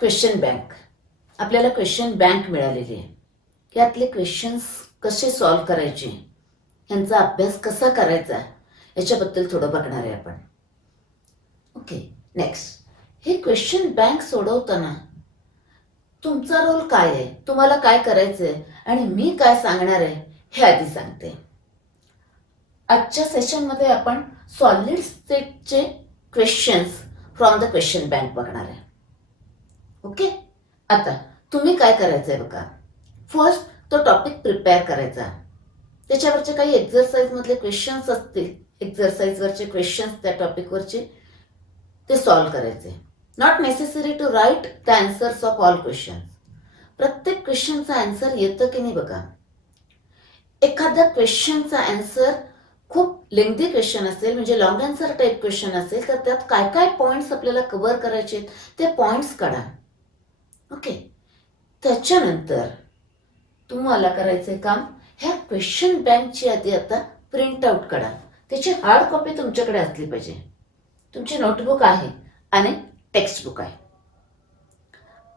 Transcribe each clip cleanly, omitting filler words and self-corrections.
Question bank. आपल्याला question bank मिळालेली आहे. यातले क्वेश्चन्स कसे सॉल्व करायचे, यांचा अभ्यास कसा करायचा याच्याबद्दल थोडं बघणार आहे आपण. Okay, next. हे क्वेश्चन बँक सोडवताना तुमचा रोल काय आहे, तुम्हाला काय करायचं आहे आणि मी काय सांगणार आहे हे आधी सांगते. आजच्या सेशनमध्ये आपण सॉलिड स्टेटचे questions from the question bank बघणार आहे. ओके, आता तुम्ही काय करायचं आहे बघा. फर्स्ट तो टॉपिक प्रिपेअर करायचा. त्याच्यावरचे काही एक्झरसाइजमधले क्वेश्चन्स असतील, एक्झरसाइजवरचे क्वेश्चन्स त्या टॉपिकवरचे ते सॉल्व करायचे. Not necessary to write the answers of all questions. प्रत्येक क्वेश्चनचा आन्सर येतं की नाही बघा. एखाद्या क्वेश्चनचा आन्सर खूप लेंथी क्वेश्चन असेल, म्हणजे लॉंग आन्सर टाईप क्वेश्चन असेल, तर त्यात काय काय पॉईंट्स आपल्याला कव्हर करायचे ते पॉईंट्स काढा. ओके, त्याच्यानंतर तुम्हाला करायचे काम, ह्या क्वेश्चन बँकची आधी आता प्रिंट आउट काढा. त्याची हार्ड कॉपी तुमच्याकडे असली पाहिजे. तुमची नोटबुक आहे आणि टेक्स्ट बुक आहे.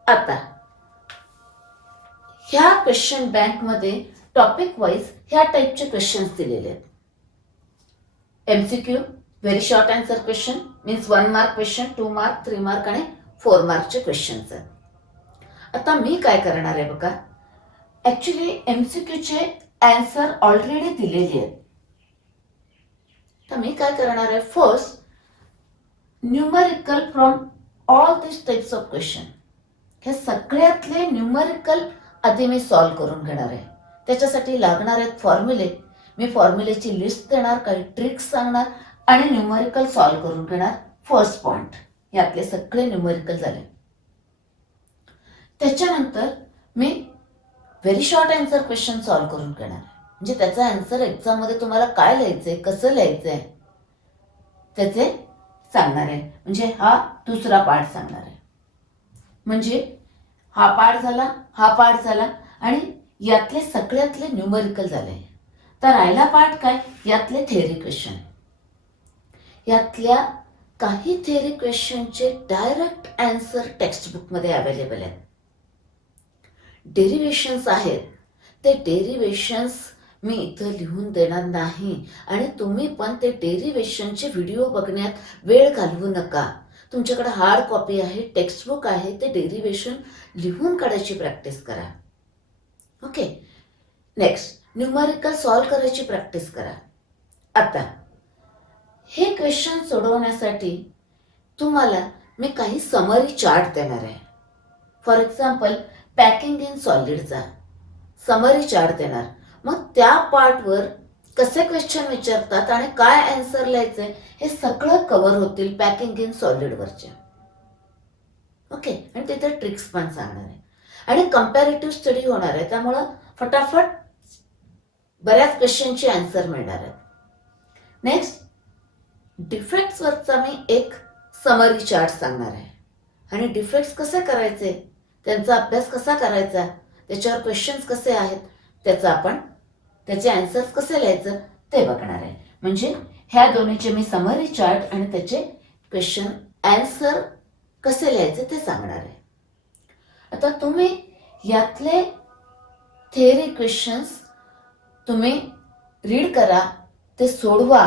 आता ह्या क्वेश्चन बँकमध्ये टॉपिक वाईज ह्या टाईपचे क्वेश्चन्स दिलेले आहेत. MCQ, very short answer question, means 1 mark question, 2 mark, 3 mark आणि 4 मार्कचे क्वेश्चन्स आहेत. आता मी काय करणार आहे बघा. ऍक्च्युली MCQचे आन्सर ऑलरेडी दिलेले आहेत. तर मी काय करणार आहे, first numerical from all this types of question, हे सगळ्यातले न्यूमरिकल आधी मी सॉल्व करून घेणार आहे. त्याच्यासाठी लागणार आहेत फॉर्म्युले. मी फॉर्म्युलेची लिस्ट देणार, काही ट्रिक्स सांगणार आणि न्यूमरिकल सॉल्व करून घेणार. फर्स्ट पॉइंट, यातले सगळे न्यूमरिकल झाले. त्याच्यानंतर मी very short answer question solve करून घेणार, म्हणजे त्याचा आन्सर एक्झाममध्ये तुम्हाला काय लिहायचंय, कसं लिहायचंय त्याचे सांगणार आहे. म्हणजे हा दुसरा पार्ट सांगणार आहे. म्हणजे हा पार्ट झाला, हा पार्ट झाला आणि यातले सगळ्यातले न्यूमरिकल झाले. तर राहिला पार्ट काय, यातले थेअरी क्वेश्चन. यातल्या काही थेअरी क्वेश्चनचे डायरेक्ट आन्सर टेक्स्ट बुकमध्ये अवेलेबल आहेत. डेरिव्हेशन्स आहेत, ते डेरिव्हेशन्स मी इथं लिहून देणार नाही आणि तुम्ही पण ते डेरिव्हेशनचे व्हिडिओ बघण्यात वेळ घालवू नका. तुमच्याकडे हार्ड कॉपी आहे, टेक्स्ट बुक आहे, ते डेरिव्हेशन लिहून काढायची प्रॅक्टिस करा. ओके, नेक्स्ट न्यूमरिकल सॉल्व करायची प्रॅक्टिस करा. आता हे क्वेश्चन सोडवण्यासाठी तुम्हाला मी काही समरी चार्ट देणार आहे. फॉर एक्झाम्पल पॅकिंग इन सॉलिडचा समरी चार्ट देणार. मग त्या पार्टवर कसे क्वेश्चन विचारतात आणि काय आन्सर लिहायचंय हे सगळं कव्हर होतील पॅकिंग इन सॉलिडवरचे. ओके, आणि तिथे ट्रिक्स पण सांगणार आहे आणि कंपॅरेटिव्ह स्टडी होणार आहे. त्यामुळं फटाफट बऱ्याच क्वेश्चनचे आन्सर मिळणार आहेत. नेक्स्ट डिफेक्ट्सवरचा मी एक समरी चार्ट सांगणार आहे आणि डिफेक्ट्स कसे करायचे, त्यांचा अभ्यास कसा करायचा, त्याच्यावर क्वेश्चन्स कसे आहेत, त्याचे आन्सर्स कसे लिहायचं ते बघणार आहे. म्हणजे ह्या दोन्हीचे मी समरी चार्ट आणि त्याचे क्वेश्चन आन्सर कसे लिहायचे ते सांगणार आहे. आता तुम्ही यातले थेअरी क्वेश्चन्स तुम्ही रीड करा, ते सोडवा.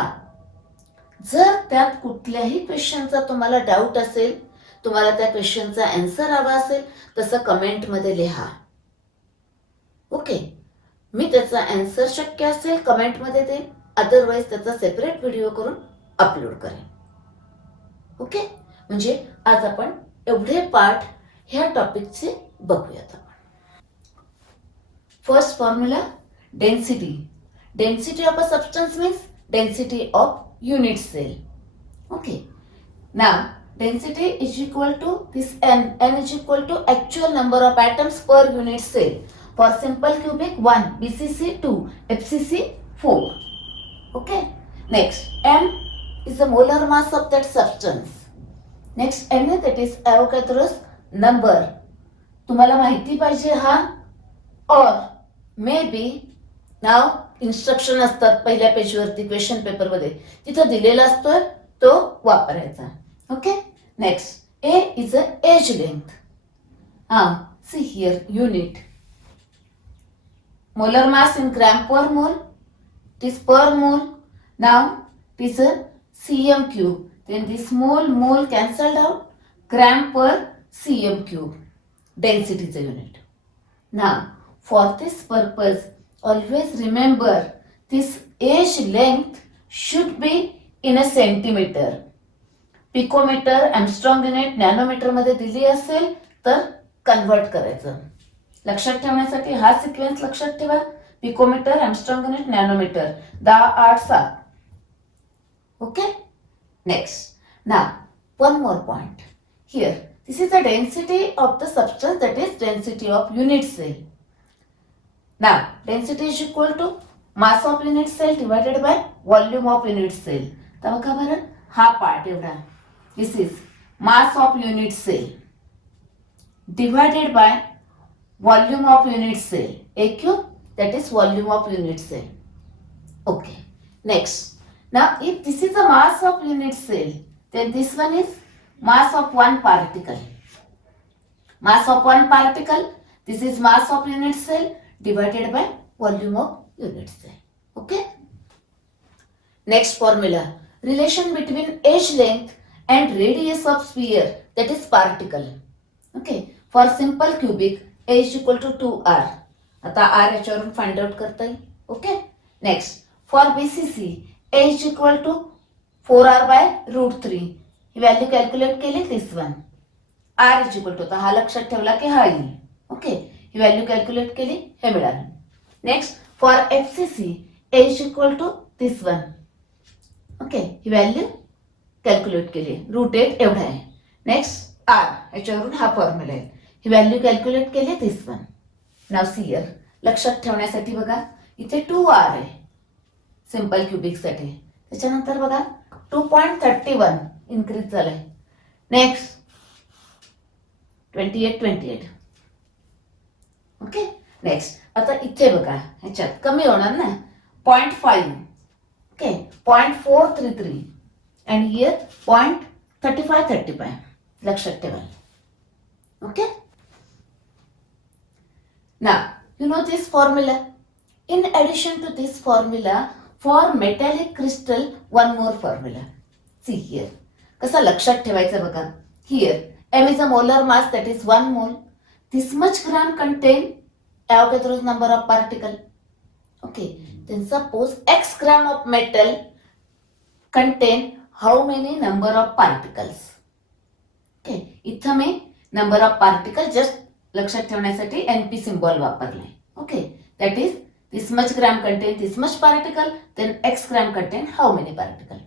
जर त्यात कुठल्याही क्वेश्चनचा तुम्हाला डाऊट असेल, तुम्हाला त्या क्वेश्चनचा आन्सर हवा असेल, तसं कमेंटमध्ये लिहा. ओके, मी त्याचा आन्सर शक्य असेल कमेंटमध्ये देईन, अदरवाईज त्याचा सेपरेट व्हिडिओ करून अपलोड करेन. ओके, म्हणजे आज आपण एवढे पार्ट ह्या टॉपिकचे बघूयात. आपण first formula, density. Density of a substance means density of unit cell. Okay, now density is equal to this n is equal to actual number of atoms per unit cell. For simple cubic 1, BCC 2, FCC 4. Okay, next m is the molar mass of that substance. Next n that is Avogadro's number. तुम्हाला माहिती पाहिजे हा, or maybe now instruction असतात पहिल्या पेजवरती question पेपरमध्ये, तिथं दिलेला असतोय तो वापरायचा. Okay, next A is a age length. See here, unit. Molar mass in gram per mole. It is per mole. Now it is a cm cube. Then this mole cancelled out. Gram per cm cube. Density is a unit. Now for this purpose, always remember this edge length should be in a centimeter. Picometer, angstrom unit, nanometer मध्ये दिली असेल तर convert करायचं. लक्षात ठेवण्यासाठी हा sequence लक्षात ठेवा. Picometer, angstrom unit, nanometer. 10, 8, 7. Okay. Next. Now one more point here. This is the density of the substance, that is density of unit cell. Now density is equal to mass of unit cell divided by volume of unit cell. तर बघा बरं, हा part एवढा. This is mass of unit cell divided by volume of unit cell. A cube, that is volume of unit cell. Okay. Next. Now if this is the mass of unit cell, then this one is mass of one particle. Mass of one particle. This is mass of unit cell divided by volume of unit cell. Okay. Next formula. Relation between edge length and radius of sphere, that is particle. Okay. For simple cubic, a is equal to 2r. आता r याच्यावरून find out करता येईल. Okay. Next. For BCC, a is equal to 4r by √3. He value calculate केली. दिस one r is equal to, हा लक्षात ठेवला की हा येईल. ओके. ही व्हॅल्यू कॅल्क्युलेट केली, हे मिळालं. Next. For FCC, a is equal to this one. Okay. He value calculate केली. √8 एवढा आहे. नेक्स्ट आर, याच्यावरून हा फॉर्म्युला आहे. ही व्हॅल्यू कॅल्क्युलेट केली. दिस वन. Now see here. लक्षात ठेवण्यासाठी बघा, इथे 2r आहे सिंपल क्युबिक साठी. त्याच्यानंतर बघा 2.31 इन्क्रीज झालाय. नेक्स्ट 28. ओके. नेक्स्ट. आता इथे बघा, ह्याच्यात कमी होणार ना, 0.5. ओके. 0.433 and here 0.35. लक्षात ठेवा. Okay. Now you know this formula. In addition to this formula, for metallic crystal, one more formula. See here. कसं लक्षात ठेवायचं बघा. Here m is a molar mass, that is 1 mole. This much gram contain Avogadro's number of particle. Okay. Then suppose x gram of metal contain how many number of particles. Okay. इथं मी number of particles just लक्षात ठेवण्यासाठी NP symbol वापरलाय. Okay. That is this much gram contain this much particle, then x gram contain how many particle.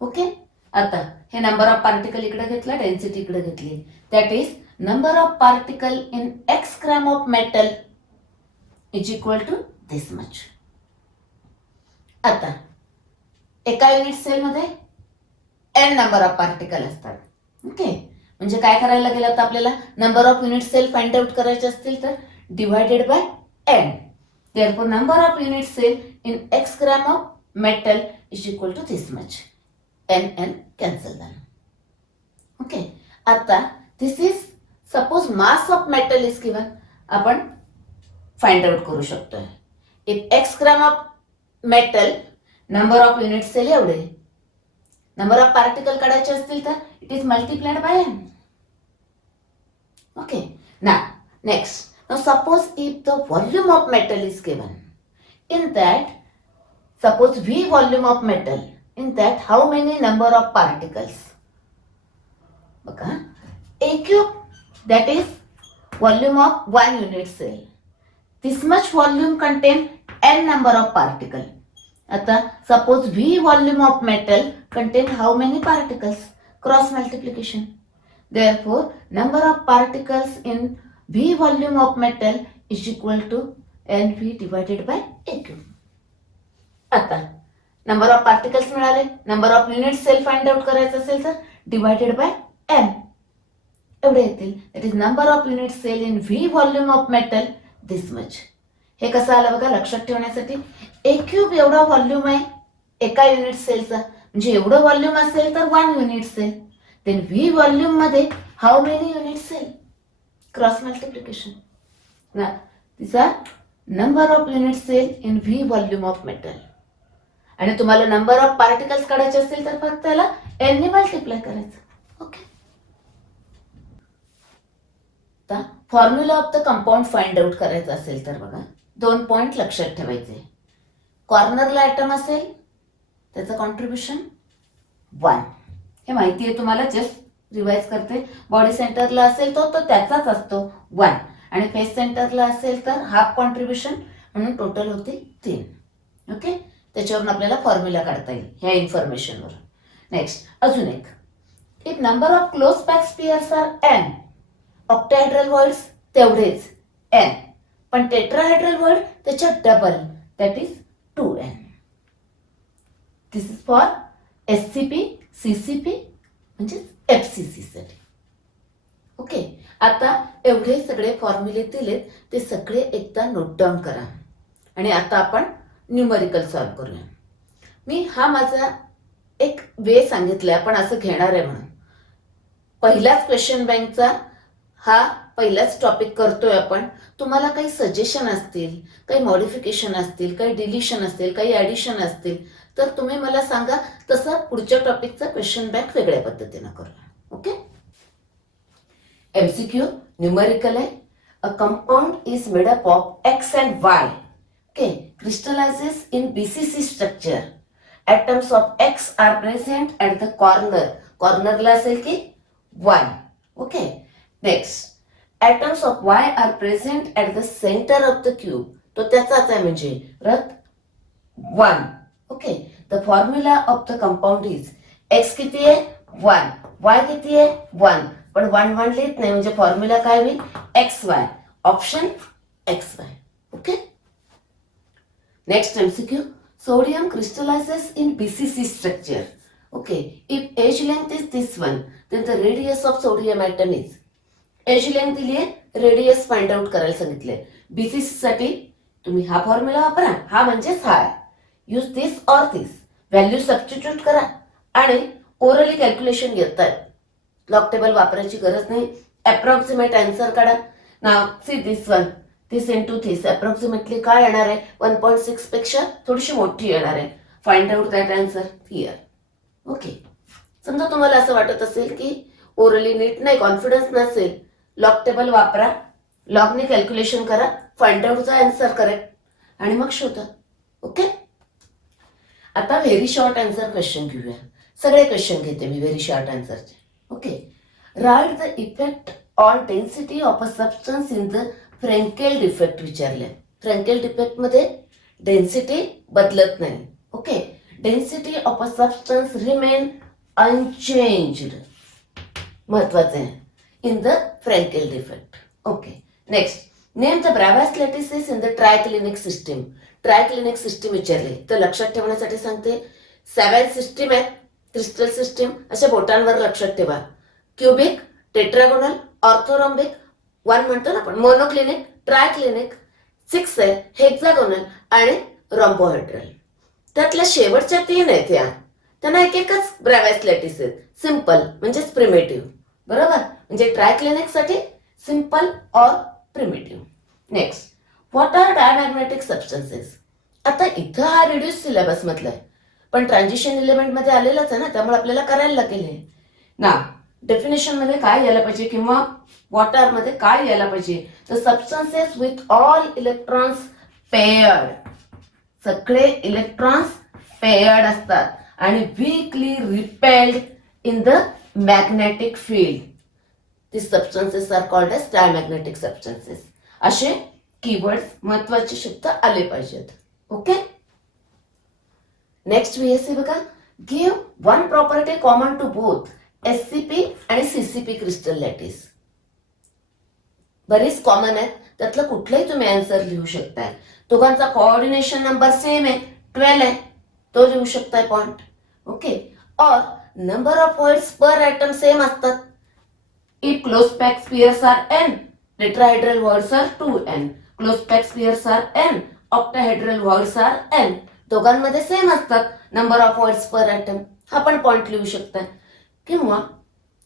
Okay. आता हे number of particle इकडे घेतला, density इकडे घेतली. That is number of particle in x gram of metal is equal to this much. आता एका unit cell मध्ये n number of particle असतात. ओके. म्हणजे काय करायला लागेल आता आपल्याला, number of unit cell find out करायचे असतील तर divided by n. Therefore number of unit cell in x gram of metal is equal to this much. n cancel झालं. ओके. आता this is suppose mass of metal is given. आपण find out करू शकतोय. If x gram of metal, number of unit sale एवढे, number of particle काढायचे असतील तर it is multiplied by n. Okay. Now next. Now suppose if the volume of metal is given, in that suppose v volume of metal, in that how many number of particles. बघा, a cube, that is volume of one unit cell. This much volume contain n number of particle. आता suppose v volume of metal contain how many particles? Cross multiplication. Therefore, number of particles in v volume of metal is equal to nv divided by a cube. आता number of particles मिळाले, number of unit cell find out करायचं असेल तर divided by n एवढे येतील. That is number of unit cell in v volume of metal this much. हे कसं आलं बघा, लक्षात ठेवण्यासाठी. ए क्यूब एवढा व्हॉल्यूम आहे एका युनिट सेलचा, म्हणजे एवढं व्हॉल्यूम असेल तर 1 unit cell. Then V volume मध्ये how many unit cell, cross multiplication. ना तिचा number of unit cell in V volume of metal. आणि तुम्हाला नंबर ऑफ पार्टिकल्स काढायचे असतील तर फक्त त्याला एन ने मल्टिप्लाय करायचं. ओके. आता formula of the compound find out करायचं असेल तर बघा 2 पॉइंट लक्षात ठेवायचे. कॉर्नरला ॲटम असेल त्याचं कॉन्ट्रीब्युशन 1. हे माहिती आहे तुम्हाला, जस्ट रिवाइज करते. बॉडी सेंटरला असेल तो त्याचाच असतो 1 आणि फेस सेंटरला असेल तर हाफ कॉन्ट्रीब्युशन म्हणून टोटल होते 3. ओके. त्याच्यावरून आपल्याला फॉर्म्युला काढता येईल ह्या इन्फॉर्मेशनवर. नेक्स्ट अजून एक. If number of close pack spheres are n, octahedral voids तेवढेच n, पण टेट्राहेड्रल वर्ड त्याच्या double, that is 2n. This is for SCP, CCP म्हणजे FCC साठी. ओके. आता एवढे सगळे फॉर्म्युले दिलेत ते सगळे एकदा नोट डाऊन करा आणि आता आपण न्यूमरिकल सॉल्व करूया. मी हा माझा एक वे सांगितलाय, आपण असं घेणार आहे म्हणून. पहिलाच क्वेश्चन बँकचा हा पहिलाच टॉपिक करतोय आपण. तुम्हाला काही सजेशन असतील, काही मॉडिफिकेशन असतील, काही डिलिशन असतील, काही ॲडिशन असतील तर तुम्ही मला सांगा, तसं पुढच्या टॉपिकचा क्वेश्चन बँक वेगळ्या पद्धतीनं करूया. ओके. MCQ न्यूमरिकल आहे. A compound is made up of X and Y. Okay, crystallizes in BCC structure. Atoms of X are present at the corner. Corner ला असेल की 1. Okay. Next, atoms of Y are present at the center of the cube. तो त्याचाच आहे म्हणजे रथ 1. Okay. The formula of the compound is X किती आहे 1, Y किती आहे 1, पण 1 1 लिहित नाही म्हणजे फॉर्म्युला काय होईल XY. Option XY. Okay. Next MCQ, sodium crystallizes in BCC structure. Okay, if edge length is this one, then the radius of sodium atom is. Edge length दिली आहे, radius find out करायला सांगितले. BCC साठी तुम्ही हा formula वापरा, हा म्हणजेच हा. Use this or this, value substitute करा आणि ओरली कॅल्क्युलेशन घेताय. लॉग टेबल वापरायची गरज नाही. अप्रॉक्सिमेट आन्सर काढा. Now see this one, this into this approximately काय येणार आहे 1.6 पेक्षा थोडीशी मोठी येणार आहे. Find out that answer here. Okay. समजा तुम्हाला असं वाटत असेल की ओरली नीट नाही, कॉन्फिडन्स नसेल, लॉग टेबल वापरा, लॉगने कॅल्क्युलेशन करा, फाइंड आउटचा आन्सर करेक्ट आणि मग शोधा. ओके. आता व्हेरी शॉर्ट आन्सर क्वेश्चन घेऊया. सगळे क्वेश्चन घेते मी व्हेरी शॉर्ट आन्सरचे. Okay. Write the effect on density of a substance in the Frenkel defect विचारले. फ्रँकेल डिफेक्ट मध्ये डेन्सिटी बदलत नाही. Okay. Density of a substance remain unchanged, महत्वाचे आहे in the Frenkel defect. Okay. Next, name the Bravais lattices in the triclinic system. Triclinic system विचारले तर लक्षात ठेवण्यासाठी सांगते. 7 सिस्टीम आहेत, क्रिस्टल सिस्टीम अशा बोटांवर लक्षात ठेवा. क्युबिक, टेट्रागोनल, ऑर्थोरॉम्बिक, 1 म्हणतो ना आपण, मोनोक्लिनिक, ट्रायक्लिनिक, 6 आहे हेक्सागोनल आणि रॉम्बोहेड्रल. त्यातल्या शेवटच्या 3 आहेत या, त्यांना एक एकच ब्राव्हास लॅटिस आहेत. सिंपल म्हणजेच प्रिमेटिव्ह. बरोबर, म्हणजे ट्रायक्लिनिक साठी simple or primitive. Next, what are diamagnetic substances. आता इथं हा रिड्यूस सिलेबस मधला आहे, पण ट्रान्झिशन एलिमेंट मध्ये आलेलाच आहे ना, त्यामुळे आपल्याला करायला लागेल हे ना. डेफिनेशन मध्ये काय यायला पाहिजे किंवा व्हॉट आर मध्ये काय यायला पाहिजे, तर substances with all electrons paired. सगळे इलेक्ट्रॉन्स पेयर्ड असतात आणि weakly repelled in the magnetic field. This substances are called as diamagnetic substances. असे कीवर्ड्स महत्वाचे शब्द आले पाहिजेत. ओके. नेक्स्ट VSC बघा. Give one property common to both SCP आणि CCP क्रिस्टल लॅटिस. बरेच कॉमन आहेत, त्यातलं कुठलंही तुम्ही आन्सर लिहू शकताय. दोघांचा कोऑर्डिनेशन नंबर सेम आहे, 12 आहे, तो लिहू शकताय पॉइंट. ओके. और number of voids per atom same असतात. If close pack spheres are n, tetrahedral voids are 2n. Close pack spheres are n, octahedral voids are n. दोघांमध्ये सेम असतात number of voids per atom. हा पण point लिहू शकताय. किंवा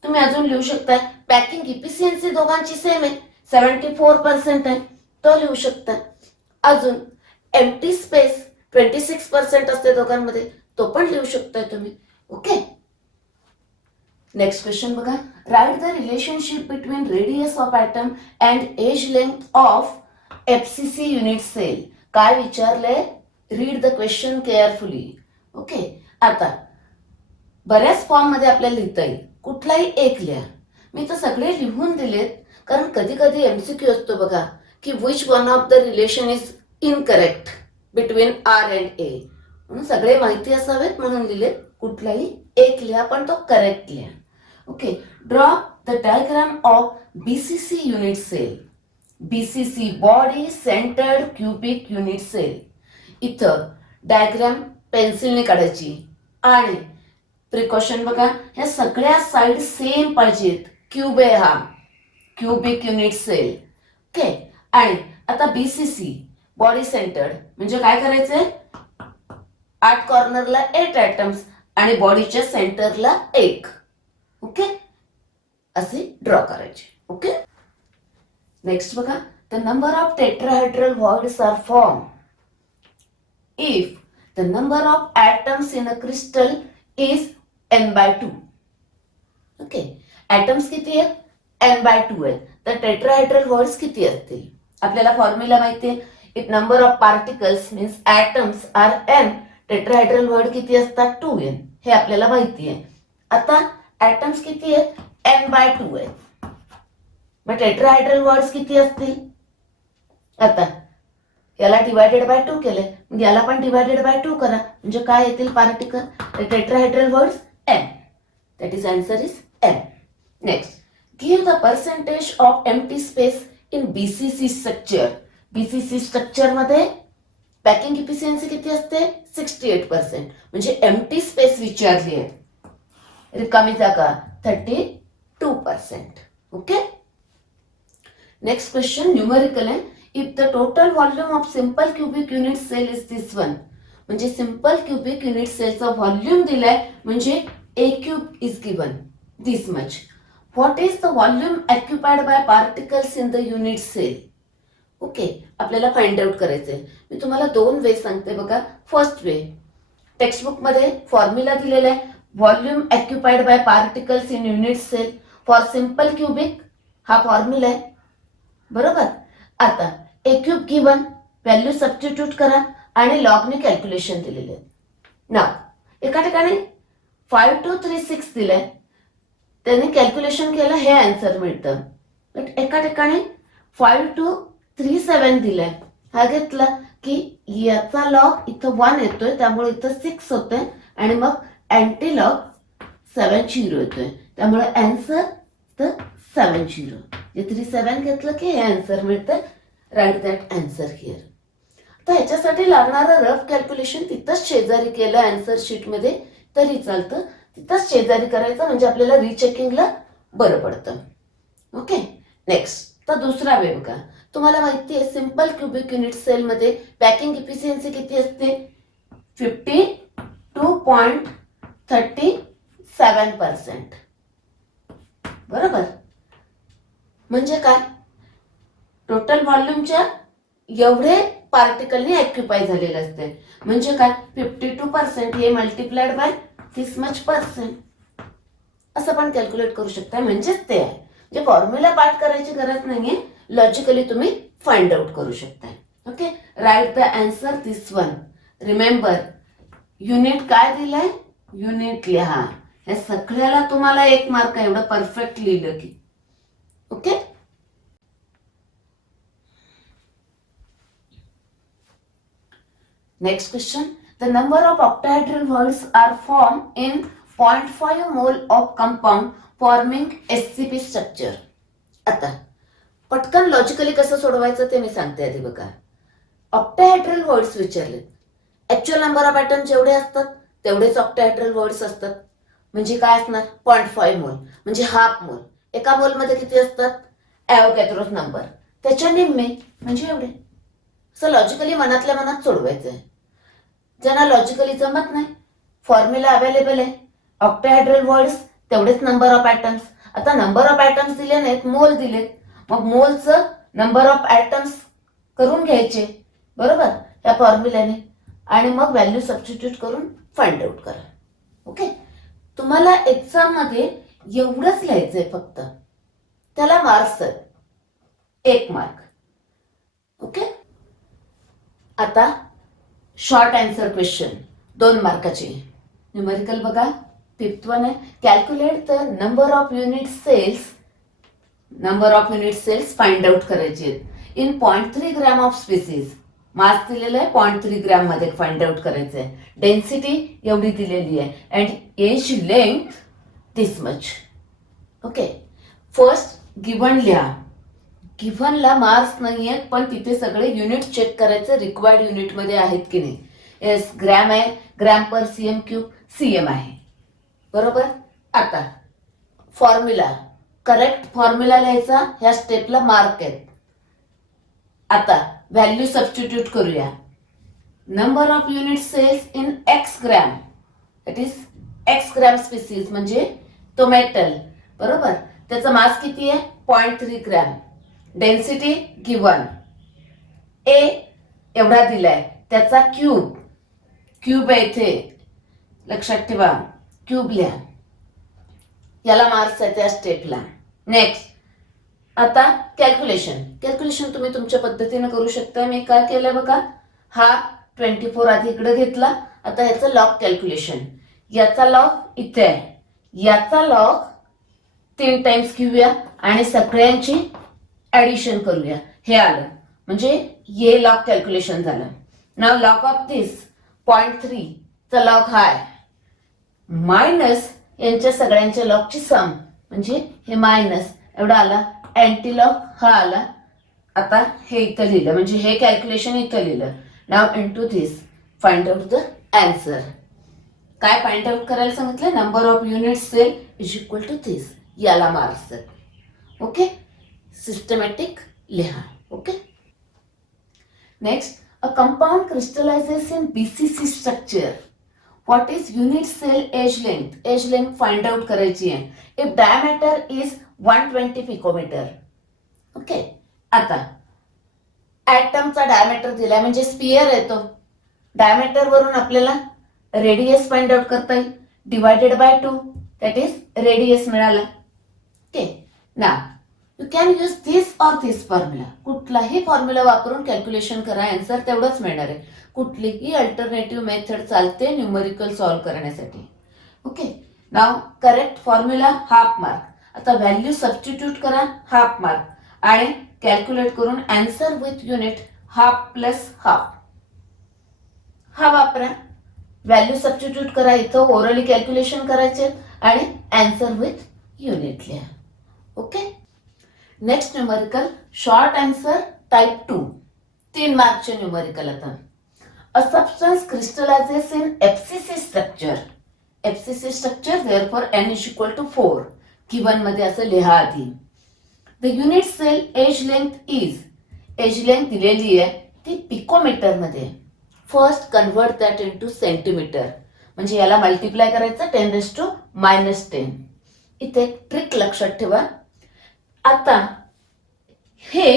तुम्ही अजून लिहू शकताय पॅकिंग इफिशियन्सी दोघांची सेम आहे, 74% आहे तो लिहू शकता. अजून एम्प्टी स्पेस 26% असते दोघांमध्ये, तो पण लिहू शकताय तुम्ही. ओके. नेक्स्ट क्वेश्चन बघा. Write the relationship between radius of atom and edge length of FCC unit cell. काय विचारलंय? Read the question carefully. Okay. आता बऱ्याच फॉर्म मध्ये आपल्याला लिहिता येईल, कुठलाही एक लिहा. मी तर सगळे लिहून दिलेत, कारण कधी कधी MCQ असतो बघा की which one of the relation is incorrect between R and A, म्हणून सगळे माहिती असावेत म्हणून लिहिले. कुठलाही एक लिहा पण तो करेक्ट लिहा. Okay. Draw the diagram of BCC unit cell. BCC body centred cubic unit cell. इथं डायग्राम पेन्सिलने काढायची आणि प्रिकॉशन बघा, ह्या सगळ्या साईड सेम पाहिजेत. क्यूब आहे हा, क्युबिक युनिट सेल. ओके. आणि आता BCC बॉडी सेंटर्ड म्हणजे काय करायचंय? 8 कॉर्नरला 8 ॲटम्स आणि बॉडीच्या सेंटरला 1. ओके. असे ड्रॉ करायचे. ओके. नेक्स्ट बघा. The number of tetrahedral voids are form if the number of atoms in a crystal is n/2. Okay. Atoms किती आहेत? n/2 आहेत. तर टेट्राहेड्रल व्हॉइड्स किती असतील? आपल्याला फॉर्म्युला माहिती आहे. If number of particles means atoms are n, tetrahedral void किती असतात? 2n. हे आपल्याला माहिती आहे. आता ॲटम्स किती आहेत? n/2 आहेत. मग टेट्राहेड्रल व्हॉइड्स किती असतील? आता याला डिवायडेड बाय 2 केलंय, मग याला पण डिवायडेड बाय 2 करा, म्हणजे काय येतील particle? Tetrahedral voids n. That is answer is n. Next. Give the percentage of empty space in BCC structure. BCC structure मध्ये पॅकिंग इफिशियन्सी किती असते? 68%. म्हणजे एम्प्टी स्पेस विचारली आहे, रिकामी जागा 32%. ओके. नेक्स्ट क्वेश्चन न्यूमेरिकल आहे. If the total volume of simple cubic unit cell is this one. म्हणजे सिंपल क्युबिक युनिट सेलचा व्हॉल्यूम दिलाय, म्हणजे A cube is given this much. What is the volume occupied by particles in the unit cell? Okay. आपल्याला find out करायचंय. मी तुम्हाला 2 way सांगते बघा. फर्स्ट वे, टेक्स्टबुक मध्ये फॉर्म्युला दिलेला आहे. Volume occupied by particles in unit sale for simple cubic, हा फॉर्म्युला आहे. बरोबर. आता A cube given, value substitute करा आणि लॉगने कॅल्क्युलेशन दिलेले आहे. नाव एका ठिकाणी 5236 दिलंय, त्यांनी कॅल्क्युलेशन केलं, हे आन्सर मिळतं. एका ठिकाणी 5237 दिलंय, हा घेतला की याचा लॉग इथं 1 येतोय, त्यामुळे इथं 6 होतंय आणि मग अँटी लॉग 70 येतोय, त्यामुळे आन्सर तर 70. जे 37 घेतलं की हे आन्सर मिळतं. Right that answer here. तर ह्याच्यासाठी लागणारं रफ कॅल्क्युलेशन तिथंच शेजारी केलं आन्सर शीट मध्ये तरी चालतं. तिथंच शेजारी करायचं, म्हणजे आपल्याला रिचेकिंगला बरं पडतं. ओके. नेक्स्ट. तर दुसरा वे बघा. तुम्हाला माहिती आहे सिंपल क्युबिक युनिट सेल मध्ये पॅकिंग इफिशियन्सी किती असते? 52.37%. बरोबर. म्हणजे काय? टोटल व्हॉल्यूमच्या एवढे पार्टिकलनी ऑक्युपाय झालेले असते. म्हणजे काय? 52% हे multiplied by this much percent, असं पण कॅल्क्युलेट करू शकता. म्हणजेच ते आहे, जे फॉर्म्युला पाठ करायची गरज नाहीये, लॉजिकली तुम्ही फाइंड आउट करू शकता. Okay. Write the answer this one. Remember, unit काय दिलंय? युनिट लिहा. या सगळ्याला तुम्हाला 1 मार्क, एवढं परफेक्ट लिहिलं की. Okay. Next question. The number of octahedral voids are formed in 0.5 mole of compound forming SCP structure. आता पटकन लॉजिकली कसं सोडवायचं ते मी सांगते आधी बघा. ऑक्टाहेड्रल व्हॉइड्स विचारले. ऍक्च्युअल नंबर ऑफ ॲटम जेवढे असतात तेवढेच ऑक्टाहेड्रल व्हॉइड्स असतात. म्हणजे काय असणार? 0.5 मोल म्हणजे हाफ मोल. एका मोलमध्ये किती असतात? ॲव्होगॅड्रोस नंबर, त्याच्या निम्मे म्हणजे एवढे. असं लॉजिकली मनातल्या मनात सोडवायचं आहे. ज्यांना लॉजिकली जमत नाही, फॉर्म्युला अवेलेबल आहे. ऑक्टाहेड्रल व्हॉइड्स तेवढेच नंबर ऑफ ॲटम्स. आता नंबर ऑफ ॲटम्स दिले नाहीत, मोल दिलेत. मग मोलचं नंबर ऑफ ॲटम्स करून घ्यायचे बरोबर या फॉर्म्युल्याने आणि मग व्हॅल्यू सबस्टिट्यूट करून फाइंड आउट करा. ओके, तुम्हाला एक्झाम मध्ये एवढंच लिहायचंय फक्त, त्याला मार्क्स आहेत 1 मार्क. ओके, आता शॉर्ट आन्सर क्वेश्चन 2 मार्काची. न्यूमेरिकल बघा, 5th वन आहे, calculate the number of unit cells find out करायचे in 0.3 gram of species. Mass दिलेलं आहे 0.3 ग्रॅम मध्ये फाइंड आउट करायचं आहे. डेन्सिटी एवढी दिलेली आहे and edge length this much. Okay, first given लिहा. गिव्हनला मार्क्स नाही आहेत पण तिथे सगळे युनिट चेक करायचे रिक्वायर्ड युनिट मध्ये आहेत की नाही. येस, ग्रॅम आहे, gram per CM cube CM आहे बरोबर. आता फॉर्म्युला, करेक्ट फॉर्म्युला लिहायचा, ह्या स्टेपला मार्क आहेत. आता व्हॅल्यू सबस्टिट्यूट करूया. Number of unit cells in x gram, that is x gram species म्हणजे तो मेटल बरोबर. त्याचा मास किती आहे 0.3 ग्रॅम. डेन्सिटी गिवन ए एवढा दिलाय, त्याचा क्यूब आहे इथे लक्षात ठेवा, क्यूब लिहा. याला मार्क्स आहे त्या स्टेपला. नेक्स्ट आता कॅल्क्युलेशन तुम्ही तुमच्या पद्धतीने करू शकता. मी काय केलं बघा, हा 24 आधी इकडे घेतला. आता याचं लॉग कॅल्क्युलेशन, याचा लॉग इथे आहे, याचा लॉग 3 टाइम्स घेऊया आणि सगळ्यांची ऍडिशन करूया. हे आलं म्हणजे ये लॉग कॅल्क्युलेशन झालं. नाव लॉग ऑफ दिस 0.3 चा लॉग हा आहे मायनस यांच्या सगळ्यांच्या लॉगची सम म्हणजे हे मायनस एवढा आला. अँटी लॉग हा आला. आता हे इथं लिहिलं म्हणजे हे कॅल्क्युलेशन इथं लिहिलं. Now into this find out the answer. काय फाइंड आउट करायला सांगितलं, number of unit cell is equal to this. याला मार्क्स आहेत. ओके, सिस्टमॅटिक लिहा. Okay, next, a compound crystallizes in BCC structure. What is unit cell edge length. Edge length find out करायची आहे. If diameter is 120 picometer. Okay, आता ॲटमचा diameter दिलाय म्हणजे sphere येतो. डायमीटर वरून आपल्याला रेडियस फाइंड आउट करता येईल. Divided by 2 that is radius मिळाला. ओके, ना you can use this or this formula. कुठलाही फॉर्म्युला वापरून कॅल्क्युलेशन करा, आन्सर तेवढंच मिळणार आहे. कुठलीही अल्टरनेटिव्ह मेथड चालते न्यूमेरिकल सॉल्व्ह करण्यासाठी. Okay, now correct formula half mark. आता व्हॅल्यू सबस्टिट्यूट करा हाफ मार्क आणि कॅल्क्युलेट करून answer with unit half plus half हा वापरा. व्हॅल्यू सबस्टिट्यूट करा, इथं ओरली कॅल्क्युलेशन करायचे आणि आन्सर विथ युनिट लिहा. Okay, next numerical short answer type 2 3 मार्कचे न्यूमेरिकल. आता a substance crystallizes in FCC structure. FCC structure therefore n is equal to 4 given मध्ये असं लिहा आधी. The unit cell edge length is, edge length दिलेली आहे ती पिकोमीटर मध्ये. First convert that into centimeter म्हणजे याला मल्टिप्लाय करायचं 10⁻⁻10. इथे ट्रिक लक्षात ठेवा. आता हे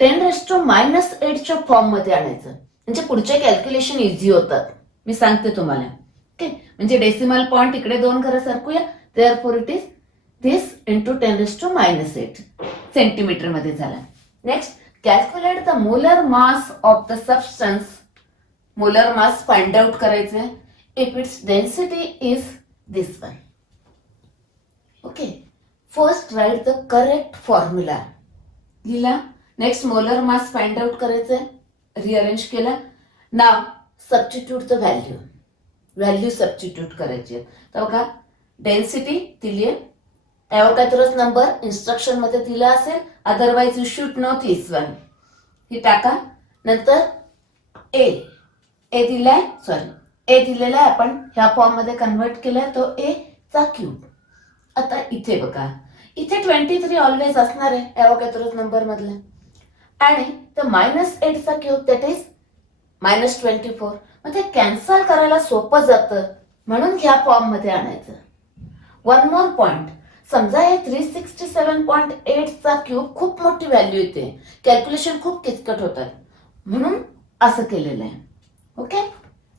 10⁻⁸ फॉर्म मध्ये आणायचं म्हणजे पुढचे कॅल्क्युलेशन इझी होतात. मी सांगते तुम्हाला. ओके, म्हणजे डेसिमल पॉइंट इकडे 2 घरं सरकूया. Therefore it is this into 10⁻⁸ centimeter मध्ये झाला. Next, calculate the molar mass of the substance. Molar mass find out करायचे if its density is this one. Okay, first write the correct formula लिहिला. Next molar mass find out करायचंय, rearrange केला. Now substitute the value substitute करायची. तर बघा density दिली आहे, एवोगॅड्रोस number instruction मध्ये दिला असेल, otherwise you should know this one. ही टाका. नंतर ए दिलाय, ए दिलेला आहे, आपण ह्या फॉर्म मध्ये कन्वर्ट केलाय तो ए चा क्यूब. आता इथे बघा, इथे 23 ऑलवेज असणार आहे एवोगॅड्रोस नंबर मधला आणि तर -8 चा क्यूब दॅट इज -24. मग ते कॅन्सल करायला सोपं जातं म्हणून ह्या फॉर्म मध्ये आणायचं. वन मोर पॉइंट, समजा हे 367.8चा क्यूब खूप मोठी व्हॅल्यू येते, कॅल्क्युलेशन खूप किचकट होतात, म्हणून असं केलेलं आहे. ओके,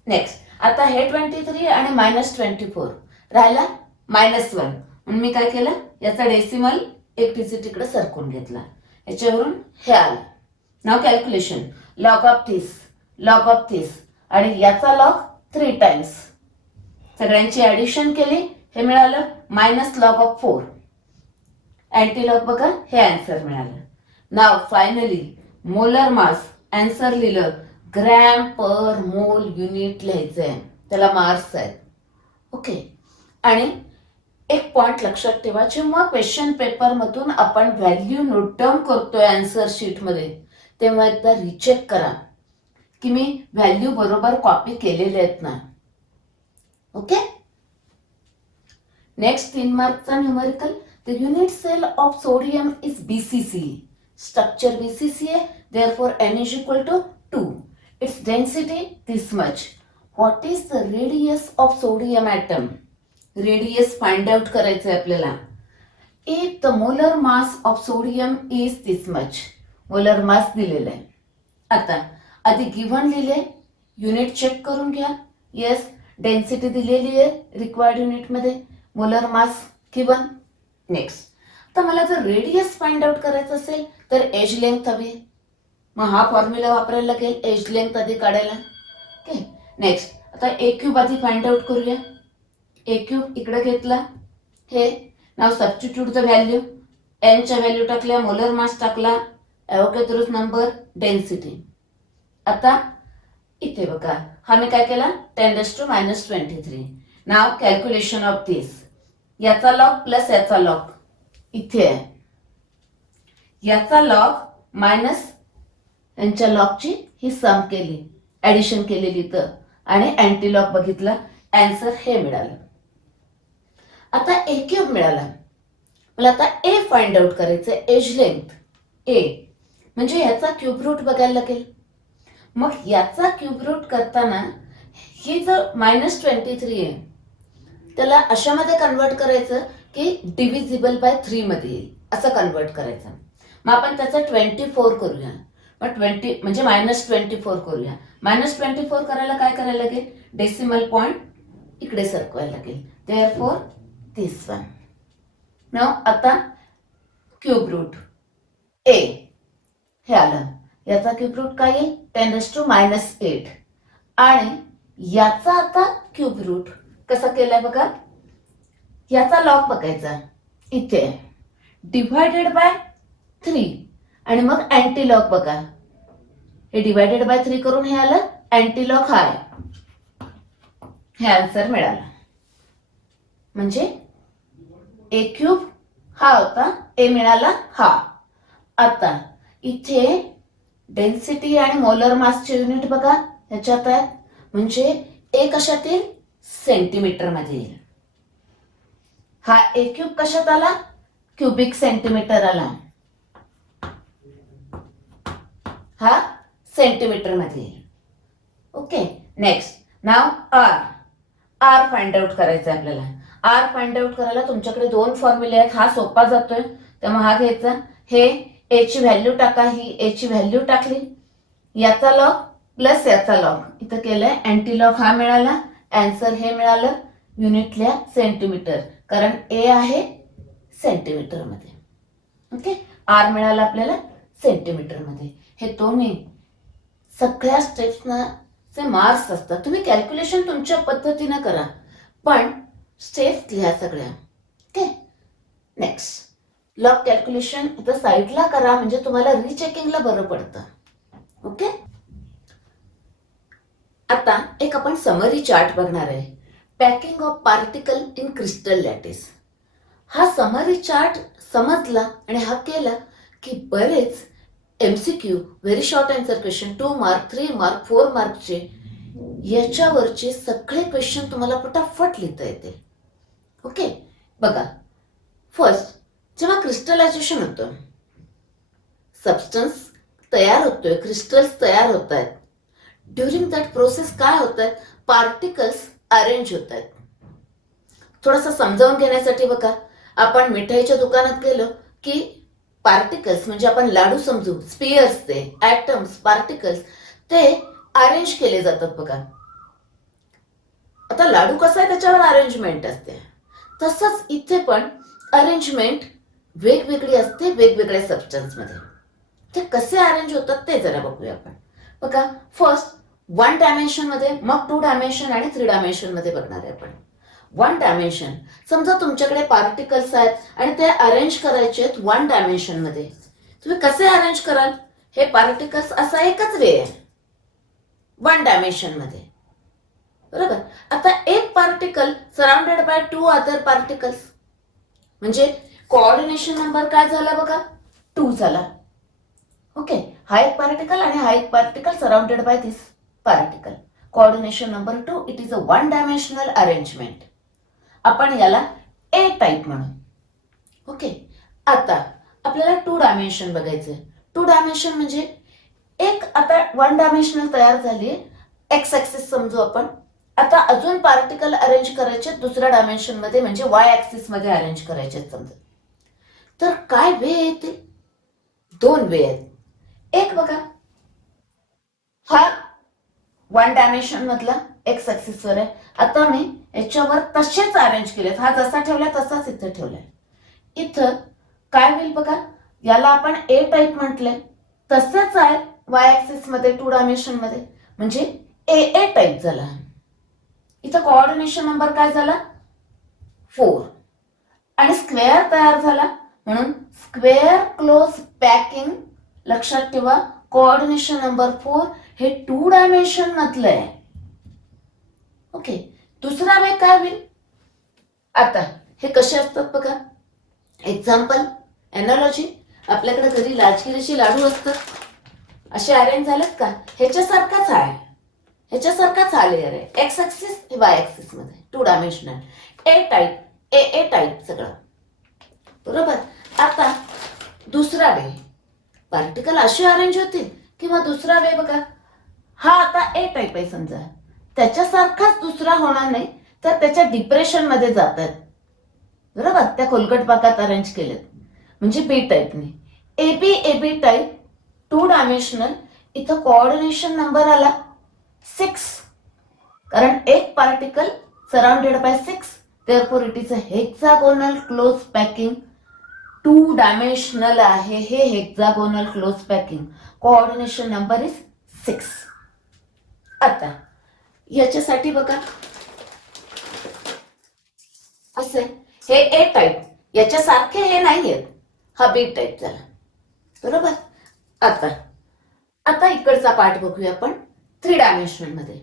नेक्स्ट आता हे 23 आणि -24 राहिला -1, म्हणून मी काय केलं, याचा डेसिमल एक डिजिट इकडे सरकून घेतला, याच्यावरून हे आलं. नाव कॅल्क्युलेशन लॉग ऑफ 30 आणि याचा लॉग 3 टाइम्स, सगळ्यांची ऍडिशन केली, हे मिळालं -log of 4. अँटी लॉग बघा, हे आन्सर मिळालं. नाव फायनली मोलर मास आन्सर लिहिलं, ग्रॅम पर मोल युनिट लिहायचंय, त्याला मार्क्स आहेत. ओके, आणि एक पॉइंट लक्षात ठेवा, जेव्हा क्वेश्चन पेपर मधून आपण व्हॅल्यू नोट डाऊन करतोय आन्सर शीट मध्ये, तेव्हा एकदा रिचेक करा की मी व्हॅल्यू बरोबर कॉपी केलेले आहेत ना. ओके, नेक्स्ट 3 मार्कचा numerical. The unit cell of sodium is BCC. Structure BCC आहे, therefore N is equal to 2. Its density this much. What is the radius of sodium atom? Radius find out करायचं आहे आपल्याला. If the molar mass of sodium is this much. Molar mass दिलेलं आहे. आता आधी given लिहिले, unit check करून घ्या. येस, डेन्सिटी दिलेली आहे रिक्वायर्ड युनिट मध्ये, मोलर मास गिव्हन. नेक्स्ट, आता मला जर रेडियस फाइंड आउट करायचं असेल तर एज लेंथ हवी, मग हा फॉर्म्युला वापरायला लागेल एज लेंथ आधी काढायला. ओके, नेक्स्ट आता ए क्यूब आधी फाइंड आउट करूया. ए क्यूब इकडे घेतला, हे नाव सबस्टिट्यूट द व्हॅल्यू, एन च्या व्हॅल्यू टाकल्या, मोलर मास टाकला, एव्होगॅड्रोस नंबर, डेन्सिटी. आता इथे बघा, हा मी काय केला, 10⁻⁻23. नाव कॅल्क्युलेशन ऑफ दिस, याचा लॉग प्लस याचा लॉग इथे आहे, याचा लॉग मायनस यांच्या लॉगची ही सम केली, ऍडिशन केलेली तर, आणि अँटी लॉग बघितला, आन्सर हे मिळालं. आता ए क्यूब मिळाला, मला आता ए फाइंड आउट करायचं, एज लेंथ ए, म्हणजे याचा क्यूब रूट बघायला लागेल. मग याचा क्यूब रूट करताना ही जर -23 आहे, त्याला अशामध्ये कन्वर्ट करायचं की डिव्हिजिबल बाय 3 मध्ये येईल, असं कन्वर्ट करायचं. मग आपण त्याचं 24 करूया, मग 20 म्हणजे -24 करूया. -24 करायला काय करायला लागेल, डेसिमल पॉइंट इकडे सरकवायला लागेल, therefore this one. नाव आता क्यूब रूट ए हे आलं, याचा क्यूब रूट काय येईल, 10⁻⁻8. आणि याचा आता क्यूब रूट कसा केलाय बघा, याचा लॉग बघायचा, इथे डिवायडेड बाय 3 आणि मग अँटी लॉग बघा, हे डिवायडेड बाय 3 करून हे आलं, अँटी लॉग हा आहे, हे आन्सर मिळाला. म्हणजे ए क्यूब हा होता, ए मिळाला हा. आता इथे डेन्सिटी आणि मोलर मासचे युनिट बघा ह्याच्यात आहेत, म्हणजे ए कशात येईल, सेंटीमीटर मध्ये येईल. हा ए क्यूब कशात आला, क्युबिक सेंटीमीटर आला, हा सेंटीमीटर मध्ये येईल. ओके, नेक्स्ट नाव आर फाइंड आउट करायचं आपल्याला. आर फाइंड आउट करायला तुमच्याकडे 2 फॉर्म्युले आहेत, हा सोपा जातोय त्यामुळे हा घ्यायचा. हे ए ची व्हॅल्यू टाका, ही ए ची व्हॅल्यू टाकली, याचा लॉग प्लस याचा लॉग इथं केलंय, अँटी लॉग हा मिळाला, आन्सर हे मिळालं, युनिटल्या सेंटीमीटर, कारण ए आहे सेंटीमीटर मध्ये. ओके, आर मिळाला आपल्याला सेंटीमीटर मध्ये. हे दोन्ही सगळ्या स्टेप्सना चे मार्क्स असतात. तुम्ही कॅल्क्युलेशन तुमच्या पद्धतीने करा, पण स्टेप्स लिहा सगळ्या. ओके, नेक्स्ट लॉग कॅल्क्युलेशन इथं साईडला करा, म्हणजे तुम्हाला रिचेकिंगला बरं पडतं. ओके, आता एक आपण समरी चार्ट बघणार आहे, packing of particle in crystal lattice. हा समरी चार्ट समजला आणि हा केला की बरेच MCQ very short answer question 2 mark 3 mark 4 मार्कचे याच्यावरचे सगळे क्वेश्चन तुम्हाला पटापट लिहिता येतील. ओके, बघा, फर्स्ट जेव्हा क्रिस्टलायझेशन होतं, सबस्टन्स तयार होतोय, क्रिस्टल्स तयार होत आहेत, ड्युरिंग दॅट प्रोसेस काय होत आहेत, पार्टिकल्स अरेंज होत आहेत. थोडंसं समजावून घेण्यासाठी बघा, आपण मिठाईच्या दुकानात गेलो की पार्टिकल्स म्हणजे आपण लाडू समजू, स्पियर्स, ते ऍटम्स, पार्टिकल्स ते अरेंज केले जातात बघा. आता लाडू कसा आहे त्याच्यावर अरेंजमेंट असते, तसंच इथे पण अरेंजमेंट वेगवेगळी असते वेगवेगळ्या सबस्टन्स मध्ये. ते कसे अरेंज होतात ते जरा बघूया आपण. बघा, फर्स्ट 1 डायमेन्शन मध्ये, मग 2 डायमेन्शन आणि 3 डायमेन्शन मध्ये बघणार आहे आपण. 1 डायमेन्शन, समजा तुमच्याकडे पार्टिकल्स आहेत आणि ते अरेंज करायचे आहेत 1 डायमेन्शन मध्ये. तुम्ही कसे अरेंज कराल? हे पार्टिकल्स असा एकच वे आहे 1 डायमेन्शन मध्ये, बरोबर. आता एक particle surrounded bye 2 other particles, म्हणजे कोऑर्डिनेशन नंबर काय झाला बघा, 2 झाला. ओके, हा एक पार्टिकल आणि हा एक particle surrounded by this particle. Coordination number 2, it is a 1 dimensional arrangement. आपण याला ए टाईप म्हणू. ओके, आता आपल्याला 2 डायमेन्शन बघायचे. 2 डायमेन्शन म्हणजे एक आता 1 डायमेन्शनल तयार झाली, एक्स ऍक्सिस समजू आपण. आता अजून पार्टिकल अरेंज करायचे दुसऱ्या डायमेन्शन मध्ये, म्हणजे वाय ऍक्सिस मध्ये अरेंज करायचे समजा. तर काय वे येते? 2 वे आहेत. एक बघा, हा 1 डायमेन्शन मधला एक्स ऍक्सिस वर आहे. आता मी याच्यावर तसेच अरेंज केलेत, हा जसा ठेवलाय तसाच इथं ठेवलाय. इथं काय होईल बघा, याला आपण ए टाईप म्हटलंय, तसंच आहे वाय ऍक्सिस मध्ये 2 डायमेन्शन मध्ये, म्हणजे ए ए टाईप झाला. इथं कोऑर्डिनेशन नंबर काय झाला, 4, आणि स्क्वेअर तयार झाला म्हणून स्क्वेअर क्लोज पॅकिंग. लक्षात ठेवा, कोऑर्डिनेशन नंबर 4 हे 2 डायमेन्शन मधलं आहे. ओके, दुसरा वे काय होईल? आता हे कसे असतात बघा, एक्झाम्पल, एनॉलॉजी. आपल्याकडे घरी राजगिरीचे लाडू असतात, असे अरेंज झालेत का? ह्याच्यासारखाच आहे, ह्याच्यासारखाच हा लेअर आहे. एक्स ऍक्सिस हे वाय ऍक्सिस मध्ये 2 dimensional, A type, A A type सगळं, बरोबर. आता दुसरा वे, पार्टिकल असे अरेंज होतील. किंवा दुसरा वे बघा, हा आता ए टाईप आहे समजा, त्याच्यासारखाच दुसरा होणार नाही, तर त्याच्या डिप्रेशन मध्ये जातात, बरोबर. त्या खोलगट भागात अरेंज केलेत, म्हणजे बी टाईपने. A B type 2 dimensional. इथं कोऑर्डिनेशन नंबर आला 6, कारण एक particle surrounded by 6, therefore it is a hexagonal close packing. 2 dimensional आहे हे hexagonal close packing. Coordination number is 6. आता याच्यासाठी बघा, असे हे ए टाईप, याच्यासारखे हे नाही आहेत, हा बी टाईप झाला, बरोबर. आता आता इकडचा पार्ट बघूया आपण 3 डायमेन्शन मध्ये.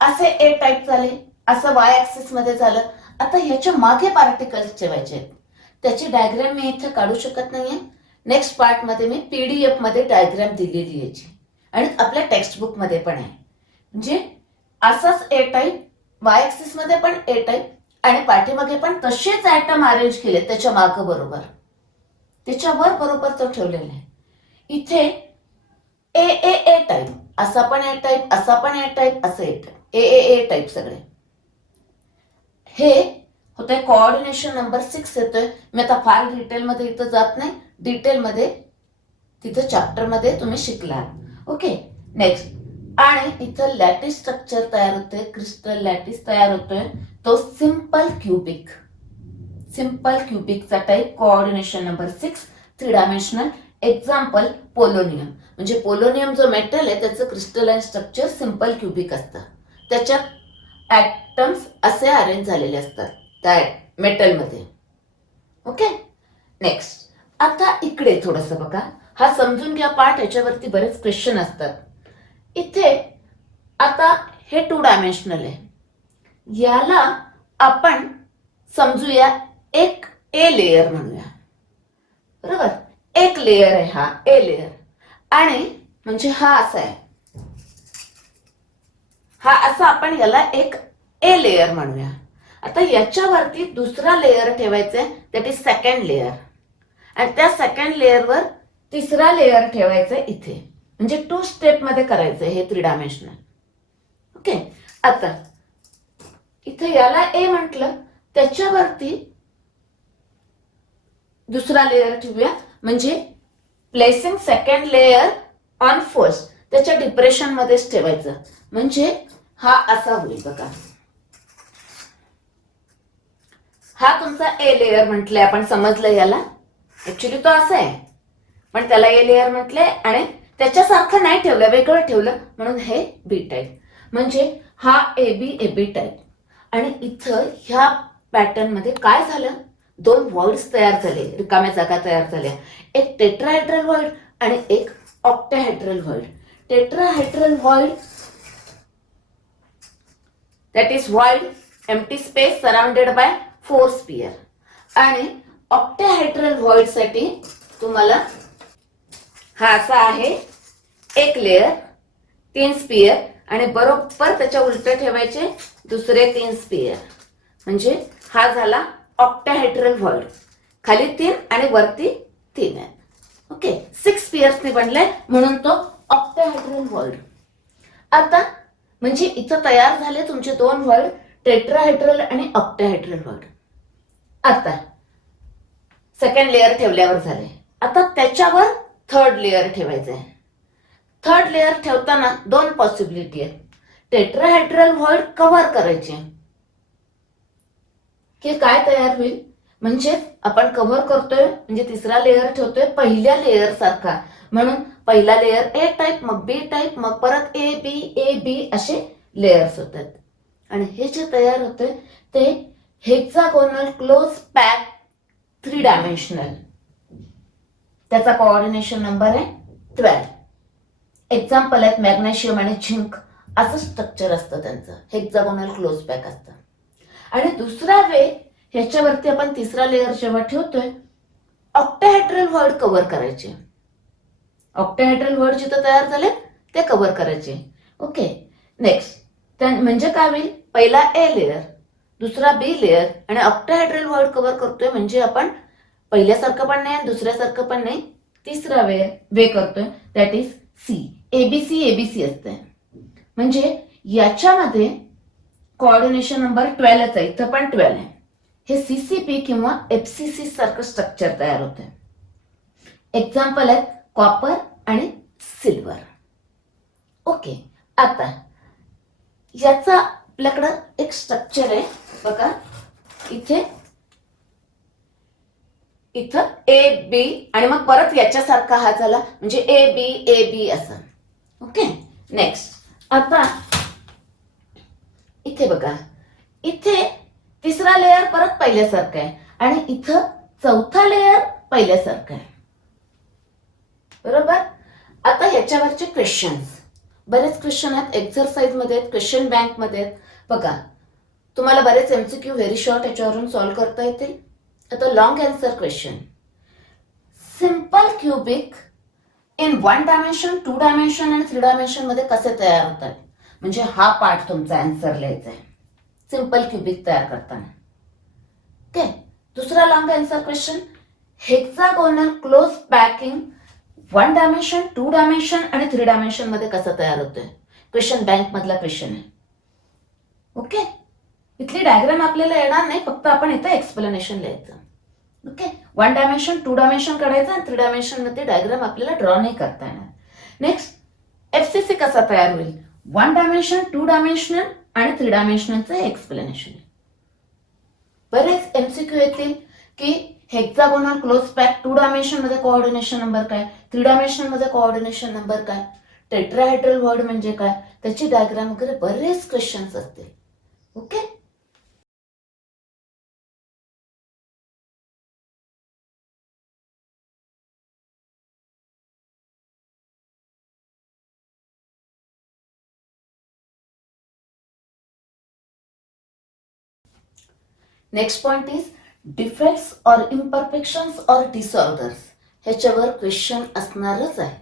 असे ए टाईप झाले, असं वाय ऍक्सिस मध्ये झालं. आता ह्याच्या मागे पार्टिकल्स ठेवायचे आहेत, त्याची डायग्राम मी इथे काढू शकत नाहीये. नेक्स्ट पार्ट मध्ये मी पीडीएफ मध्ये डायग्राम दिलेली याची, आणि आपल्या टेक्स्ट बुक मध्ये पण आहे. म्हणजे असाच ए टाईप, वाय ऍक्सिस मध्ये पण ए टाईप, आणि पाठीमागे पण तसेच ऍटम अरेंज केले त्याच्या मागे बरोबर, त्याच्यावर बरोबर तो ठेवलेला आहे. इथे ए ए ए टाईप, असा पण ए टाईप, असा पण ए टाईप, असं A type, A A A type सगळे. हे होते कोऑर्डिनेशन नंबर 6 येतोय. मी आता फार डिटेल मध्ये इथं जात नाही, डिटेल मध्ये तिथं चॅप्टर मध्ये तुम्ही शिकला. Okay, next. आणि इथं लॅटिस स्ट्रक्चर तयार होते, क्रिस्टल लॅटिस तयार होतोय, तो सिंपल क्युबिक. सिंपल क्युबिकचा type, coordination number 6, 3 dimensional. Example, polonium. म्हणजे पोलोनियम जो मेटल आहे त्याचं क्रिस्टलाइन स्ट्रक्चर सिंपल क्युबिक असतं, त्याच्यात ऍटम्स असे अरेंज झालेले असतात त्या मेटलमध्ये. Okay, next. आता इकडे थोडस बघा, हा समजून घ्या पार्ट, याच्यावरती बरेच क्वेश्चन असतात. इथे आता हे 2 डायमेन्शनल आहे, याला आपण समजूया एक ए लेयर म्हणूया, बरोबर. एक लेयर आहे हा ए लेयर, आणि म्हणजे हा असा आहे, हा असा आपण याला एक ए लेयर म्हणूया. आता याच्यावरती दुसरा लेयर ठेवायचा आहे, दॅट इज सेकंड लेयर, आणि त्या सेकंड लेयरवर तिसरा लेयर ठेवायचा इथे, म्हणजे 2 स्टेप मध्ये करायचंय हे 3 डायमेन्शनल. ओके, आता इथे याला ए म्हटलं, त्याच्यावरती दुसरा लेअर ठेवूया, म्हणजे placing second layer on first, त्याच्या डिप्रेशन मध्येच ठेवायचं. म्हणजे हा असा होईल बघा. हा तुमचा ए लेअर म्हटलंय आपण, समजलं याला. ऍक्च्युली तो असा आहे, पण त्याला ए लेअर म्हटलंय आणि त्याच्यासारखं नाही ठेवलं, वेगळं ठेवलं म्हणून हे बी टाईप. म्हणजे हा ए बी टाईप. आणि इथं ह्या पॅटर्न मध्ये काय झालं, दोन व्हॉइड्स तयार झाले, रिकाम्या जागा तयार झाल्या. एक टेट्राहेड्रल व्हॉइड आणि एक octahedral void. Tetrahedral void that is void, empty space surrounded by 4 sphere. आणि ऑक्टाहेड्रल व्हॉइड साठी तुम्हाला हा असा आहे, एक लेअर, 3 स्पियर आणि बरोबर त्याच्या उलट ठेवायचे दुसरे 3 स्पियर. म्हणजे हा झाला ऑक्टाहेड्रल व्हॉइड. खाली 3 आणि वरती 3 आहे. ओके, 6 स्पियर्सने बनलाय म्हणून तो ऑक्टाहेड्रल व्हॉइड. आता म्हणजे इथं तयार झाले तुमचे दोन व्हॉइड, टेट्राहेड्रल आणि ऑक्टाहेड्रल व्हॉइड. आता सेकंड लेअर ठेवल्यावर झाले. आता त्याच्यावर थर्ड लेअर ठेवायचं आहे. थर्ड लेअर ठेवताना दोन पॉसिबिलिटी आहेत. टेट्राहेड्रल व्हॉइड कव्हर करायचे, की काय तयार होईल, म्हणजे आपण कव्हर करतोय म्हणजे तिसरा लेअर ठेवतोय पहिल्या लेअर सारखा, म्हणून पहिला लेअर ए टाईप, मग बी टाईप, मग परत ए बी असे लेयर्स होतात. आणि हे जे तयार होते ते हेक्सागोनल क्लोज पॅक 3 डायमेन्शनल. त्याचा कोऑर्डिनेशन नंबर आहे 12. एक्झाम्पल आहेत मॅग्नेशियम आणि झिंक, असं स्ट्रक्चर असतं त्यांचं, हेक्सागोनल क्लोज पॅक असतं. आणि दुसरा वे, ह्याच्यावरती आपण तिसरा लेअर जेव्हा ठेवतोय, ऑक्टाहेड्रल व्हॉइड कव्हर करायचे. ऑक्टाहेड्रल व्हॉइड जिथं तयार झाले ते कव्हर करायचे. ओके, नेक्स्ट म्हणजे काय होईल, पहिला ए लेअर, दुसरा बी लेअर आणि ऑक्टाहेड्रल व्हॉइड कव्हर करतोय. म्हणजे आपण पहिल्यासारखं पण नाही दुसऱ्यासारखं पण नाही, तिसरा वे करतोय, दॅट इज सी. एबीसी असते. म्हणजे याच्यामध्ये कोऑर्डिनेशन नंबर 12 आहे, इथं पण 12 आहे. हे सीसीपी किंवा एफसीसी सारखं स्ट्रक्चर तयार होते. एक्झाम्पल आहेत कॉपर आणि सिल्वर. ओके, आता याचा आपल्याकडं एक स्ट्रक्चर आहे बघा. इथं ए बी आणि मग परत याच्यासारखा हा झाला, म्हणजे ए बी असं. ओके, नेक्स्ट आता इथे बघा, इथे तिसरा लेअर परत पहिल्यासारखं आहे आणि इथं चौथा लेअर पहिल्यासारखं आहे, बरोबर. आता ह्याच्यावरचे क्वेश्चन्स, बरेच क्वेश्चन आहेत, एक्झरसाइज मध्ये आहेत, क्वेश्चन बँक मध्ये आहेत. बघा, तुम्हाला बरेच एमसीक्यू व्हेरी शॉर्ट याच्यावरून सॉल्व्ह करता येतील. आता long answer question, simple cubic in 1 dimension, 2 dimension आणि 3 डायमेन्शन मध्ये कसे तयार होतात, म्हणजे हा पार्ट तुमचा आन्सर लिहायचा आहे सिंपल क्यूबिक तयार करताना. ओके, दुसरा long answer question, hexagonal close packing 1 dimension, 2 dimension आणि 3 डायमेन्शन मध्ये कसं तयार होतंय, क्वेश्चन बँक मधला क्वेश्चन आहे. ओके, इथली डायग्राम आपल्याला येणार नाही, फक्त आपण इथे एक्सप्लेनेशन लिहायचं. ओके, 1 डायमेन्शन, 2 डायमेन्शन काढायचं आणि 3 डायमेन्शन मध्ये डायग्राम आपल्याला ड्रॉ नाही करता येणार. नेक्स्ट एफसीसी कसा तयार होईल, 1 डायमेन्शन, 2 डायमेन्शनल आणि 3 डायमेन्शनलचं एक्सप्लेनेशन. बरेच एमसीक्यू येतील की हेक्सागोनल क्लोज पॅक 2 डायमेन्शन मध्ये कोऑर्डिनेशन नंबर काय, 3 डायमेन्शन मध्ये कोऑर्डिनेशन नंबर काय, टेट्राहेड्रल व्हॉइड म्हणजे काय, त्याची डायग्राम वगैरे बरेच क्वेश्चन्स असतील. Okay, next point is defects और इम्परफेक्शन्स और डिसऑर्डर्स, ह्याच्यावर क्वेश्चन असणारच आहे.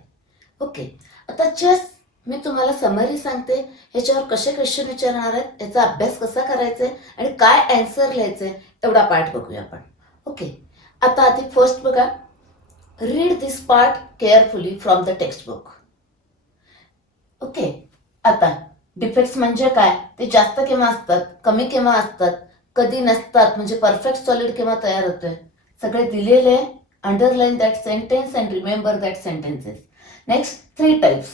ओके, आता जस्ट मी तुम्हाला समरी सांगते, ह्याच्यावर कसे क्वेश्चन विचारणार आहेत, याचा अभ्यास कसा करायचा आहे आणि काय आन्सर लिहायचंय, एवढा पार्ट बघूया आपण. ओके, आता आधी फर्स्ट बघा, read this part carefully from the text book. Okay, आता डिफेक्ट्स म्हणजे काय, ते जास्त केव्हा असतात, कमी केव्हा असतात, कधी नसतात, म्हणजे परफेक्ट सॉलिड केव्हा तयार होतोय, सगळे दिलेले, underline that sentence and remember that sentences. Next 3 types,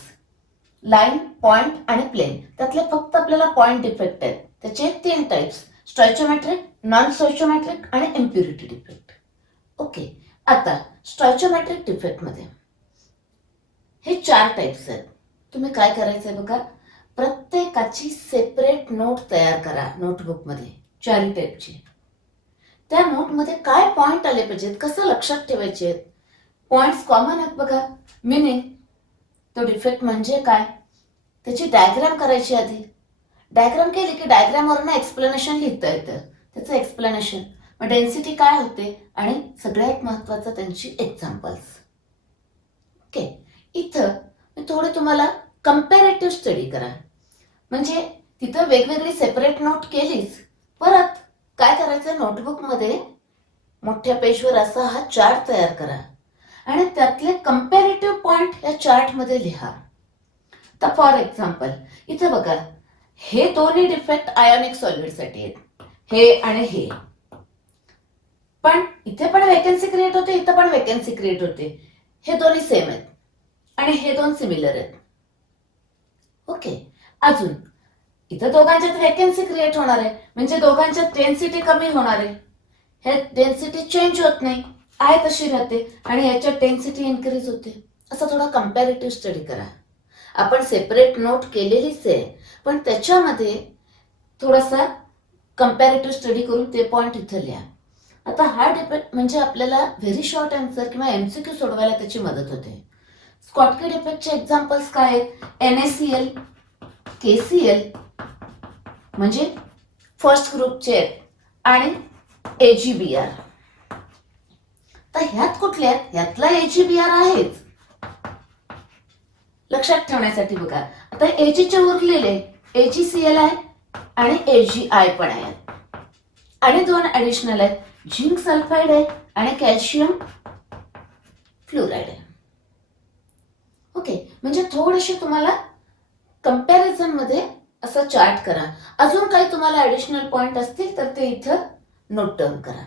line, point आणि प्लेन. त्यातले फक्त आपल्याला पॉइंट डिफेक्ट आहेत. त्याचे 3 टाइप्स, स्टॉइचोमेट्रिक, नॉन स्टॉइचोमेट्रिक आणि इम्प्युरिटी डिफेक्ट. ओके, आता स्टॉइचोमेट्रिक डिफेक्ट मध्ये हे 4 टाइप्स आहेत. तुम्ही काय करायचंय बघा, प्रत्येकाची सेपरेट नोट तयार करा नोटबुकमध्ये 4 टाइपची. त्या नोटमध्ये काय पॉइंट आले पाहिजेत, कसं लक्षात ठेवायचे आहेत. पॉइंट्स कॉमन आहेत बघा, मिनिंग, तो डिफेक्ट म्हणजे काय, त्याची डायग्राम करायची आधी. डायग्राम केली की डायग्रामवरून एक्सप्लेनेशन लिहिता येतं, त्याचं एक्सप्लेनेशन, मग डेन्सिटी काय होते आणि सगळ्यात महत्वाचं त्यांची एक्झाम्पल्स. ओके, इथं मी थोडं तुम्हाला कंपॅरेटिव्ह स्टडी करा. म्हणजे तिथं वेगवेगळी सेपरेट नोट केलीच, परत काय करायचं, नोटबुकमध्ये मोठ्या पेजवर असा हा चार्ट तयार करा आणि त्यातले कंपॅरेटिव्ह पॉइंट या चार्टमध्ये लिहा. तर फॉर एक्झाम्पल इथं बघा, हे दोन्ही डिफेक्ट आयोनिक सॉलिडसाठी आहेत, हे आणि हे. पण इथे पण वेकन्सी क्रिएट होते, इथं पण वेकन्सी क्रिएट होते. हे दोन्ही सेम आहेत आणि हे दोन सिमिलर आहेत. ओके, अजून इथं दोघांच्यात वेकन्सी क्रिएट होणार आहे, म्हणजे दोघांच्यात डेन्सिटी कमी होणार आहे. हे डेन्सिटी चेंज होत नाही, आहे तशी राहते, आणि याच्यात डेन्सिटी इन्क्रीज होते. असं थोडा कंपॅरेटिव्ह स्टडी करा. आपण सेपरेट नोट केलेलीच आहे, पण त्याच्यामध्ये थोडासा कंपॅरेटिव्ह स्टडी करून ते पॉइंट इथं लिहा. आता हा डिफेक्ट म्हणजे आपल्याला व्हेरी शॉर्ट आन्सर किंवा एमसीक्यू सोडवायला त्याची मदत होते. स्कॉटकी डिफेक्टचे एक्झाम्पल्स काय आहेत, NaCl, KCl म्हणजे फर्स्ट ग्रुपचे आहेत, आणि AgBr. तर ह्यात कुठले आहेत, ह्यातला AgBr आहेच. लक्षात ठेवण्यासाठी बघा, आता Agचे उरलेले AgCl आहे आणि AgI पण आहे, आणि 2 ऍडिशनल आहेत, झिंक सल्फाइड आहे आणि कॅल्शियम फ्लोराइड आहे. ओके, म्हणजे थोडेसे तुम्हाला कंपॅरिझन मध्ये असं चार्ट करा. अजून काही तुम्हाला ऍडिशनल पॉइंट असतील तर ते इथं नोट डाऊन करा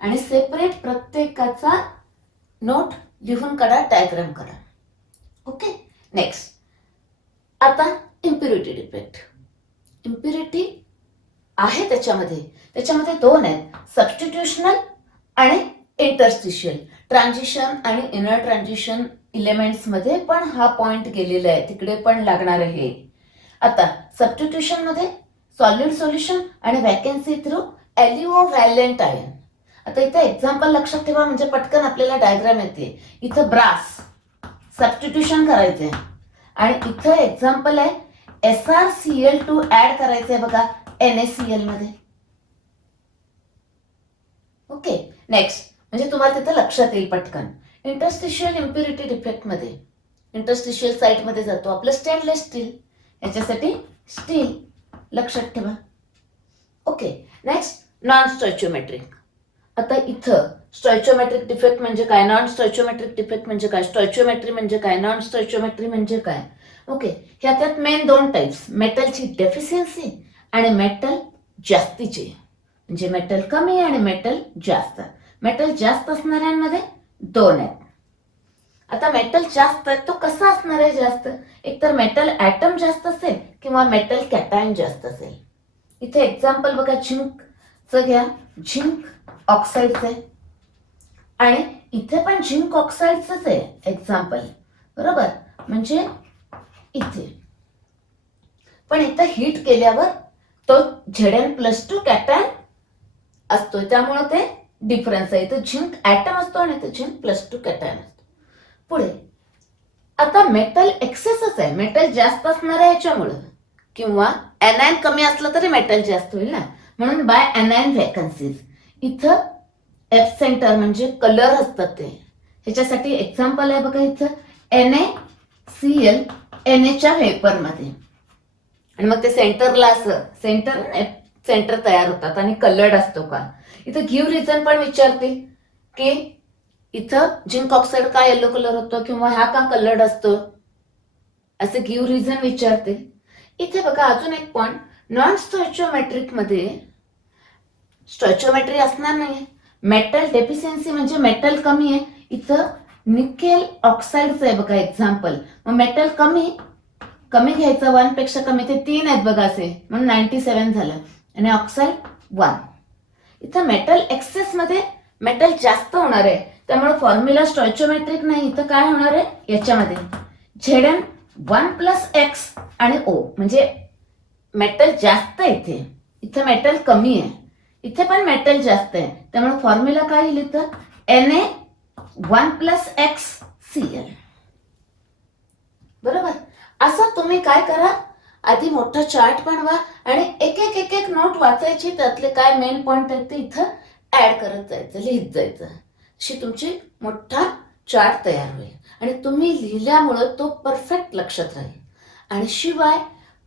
आणि सेपरेट प्रत्येकाचा नोट लिहून काढा, डायग्राम करा. ओके, नेक्स्ट आता इम्प्युरिटी डिफेक्ट. इम्प्युरिटी आहे त्याच्यामध्ये 2 आहेत, सबस्टिट्यूशनल आणि इंटरस्टिशियल. ट्रान्झिशन आणि इनर ट्रान्झिशन इलेमेंट्स मध्ये पण हा पॉइंट गेलेला आहे, तिकडे पण लागणार आहे. आता सबस्टिट्यूशन मध्ये सॉलिड सोल्युशन आणि वॅकन्सी थ्रू एलिओव्हॅलेंट आयन. आता इथं एक्झाम्पल लक्षात ठेवा, म्हणजे पटकन आपल्याला डायग्राम येते. इथं ब्रास सबस्टिट्यूशन करायचंय आणि इथं एक्झाम्पल आहे SrCl2 ऍड करायचंय बघा NaCl मध्ये. ओके, नेक्स्ट म्हणजे तुम्हाला तिथं लक्षात येईल पटकन. इंटरस्टिशियल इम्प्युरिटी डिफेक्ट मध्ये इंटरस्टिशियल साइट मध्ये जातो आपलं स्टेनलेस स्टील, याच्यासाठी स्टील लक्षात ठेवा. Okay, next non stoichiometric. आता इथं स्टॉइचोमेट्रिक डिफेक्ट म्हणजे काय, नॉन स्टॉइचोमेट्रिक डिफेक्ट म्हणजे काय, स्टॉइचोमेट्री म्हणजे काय, नॉन स्टॉइचोमेट्री म्हणजे काय. ओके, ह्याच्यात मेन 2 टाइप्स, मेटलची डेफिशियन्सी आणि मेटल जास्तीचे, म्हणजे मेटल कमी आणि मेटल जास्त. मेटल जास्त असणाऱ्यांमध्ये 2 आहेत. आता मेटल जास्त आहे तो कसा असणार आहे जास्त, एकतर मेटल ऍटम जास्त असेल किंवा मेटल कॅटायन जास्त असेल. इथे एक्झाम्पल बघा, झिंकचं घ्या, झिंक ऑक्साईडचं आहे आणि इथे पण झिंक ऑक्साईडच आहे एक्झाम्पल, बरोबर. म्हणजे इथे पण इथं हीट केल्यावर तो Zn+2 कॅटायन असतोय, त्यामुळे ते डिफरन्स आहे. इथं झिंक ऍटम असतो आणि इथं Zn+2 कॅटायन असतो. पुढे आता मेटल एक्सेसच आहे, मेटल जास्त असणार आहे याच्यामुळं, किंवा एनायन कमी असलं तरी मेटल जास्त होईल ना, म्हणून बाय एनायन व्हॅकन्सीज. इथं F सेंटर म्हणजे कलर असतात ते, ह्याच्यासाठी एक्झाम्पल आहे बघा, इथं NaCl Na च्या व्हेपर मध्ये, आणि मग ते सेंटरला असं सेंटर तयार होतात आणि कलर्ड असतो का. इथं गिव्ह रिझन पण विचारतील की इथं झिंक ऑक्साईड का येलो कलर होतो किंवा हा का कलर्ड असतो, असे गिव्ह रिझन विचारतील. इथे बघा अजून एक पॉइंट, नॉन स्टॉइचोमेट्रिक मध्ये स्टॉइचोमेट्री असणार नाही, मेटल डेफिशियन्सी म्हणजे मेटल कमी आहे. इथं निकेल ऑक्साईडचं आहे बघा एक्झाम्पल. मग मेटल कमी कमी घ्यायचं, 1 पेक्षा कमी, ते 3 आहेत बघा असे, म्हणून 97 झालं. आणि ऑक्साईड 1. इथं मेटल एक्सेस मध्ये मेटल जास्त होणार आहे, त्यामुळे फॉर्म्युला स्टॉइचियोमेट्रिक नाही. इथं काय होणार आहे याच्यामध्ये Zn 1+x आणि O, म्हणजे मेटल जास्त आहे इथे, इथं मेटल कमी आहे, इथे पण मेटल जास्त आहे, त्यामुळे फॉर्म्युला काय लिहिलं तर Na1+xCl. बरोबर. असं तुम्ही काय करा, आधी मोठा चार्ट बनवा आणि एक एक नोट वाचायची, त्यातले काय मेन पॉइंट आहेत ते इथं ऍड करत जायचं, लिहित जायचं. अशी तुमची मोठा चार्ट तयार होईल आणि तुम्ही लिहिल्यामुळं तो परफेक्ट लक्षात राहील. आणि शिवाय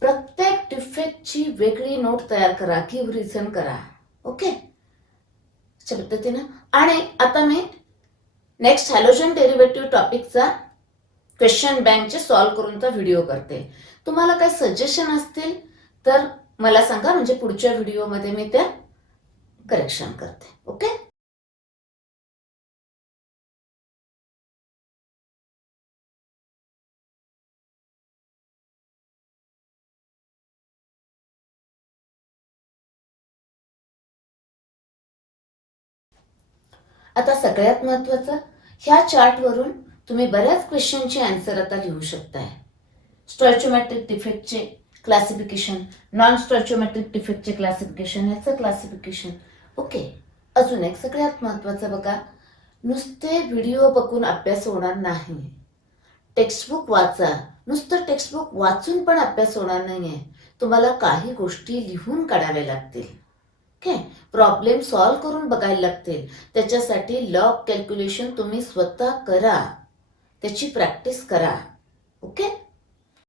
प्रत्येक डिफेक्टची वेगळी नोट तयार करा, किंवा रिझन करा. ओके, अशा पद्धतीनं. आणि आता मी नेक्स्ट हॅलोजन डेरिव्हेटिव्ह टॉपिकचा क्वेश्चन बँकचे सॉल्व्ह करूनचा व्हिडिओ करते. तुम्हाला काही सजेशन असतील तर मला सांगा, म्हणजे पुढच्या व्हिडिओमध्ये मी त्या करेक्शन करते. ओके. आता सगळ्यात महत्वाचं, ह्या चार्टवरून तुम्ही बऱ्याच क्वेश्चनची आन्सर आता लिहू शकताय. स्टॉइचियोमेट्रिक डिफेक्टचे क्लासिफिकेशन, नॉन स्टॉइचियोमेट्रिक डिफेक्टचे क्लासिफिकेशन, याचं क्लासिफिकेशन. ओके. अजून एक सगळ्यात महत्वाचं बघा, नुसते व्हिडिओ बघून अभ्यास होणार नाही. टेक्स्टबुक वाचा. नुसतं टेक्स्टबुक वाचून पण अभ्यास होणार नाहीये, तुम्हाला काही गोष्टी लिहून काढाव्या लागतील. ओके. प्रॉब्लेम सॉल्व्ह करून बघायला लागतील. त्याच्यासाठी लॉग कॅल्क्युलेशन तुम्ही स्वतः करा, त्याची प्रॅक्टिस करा. ओके.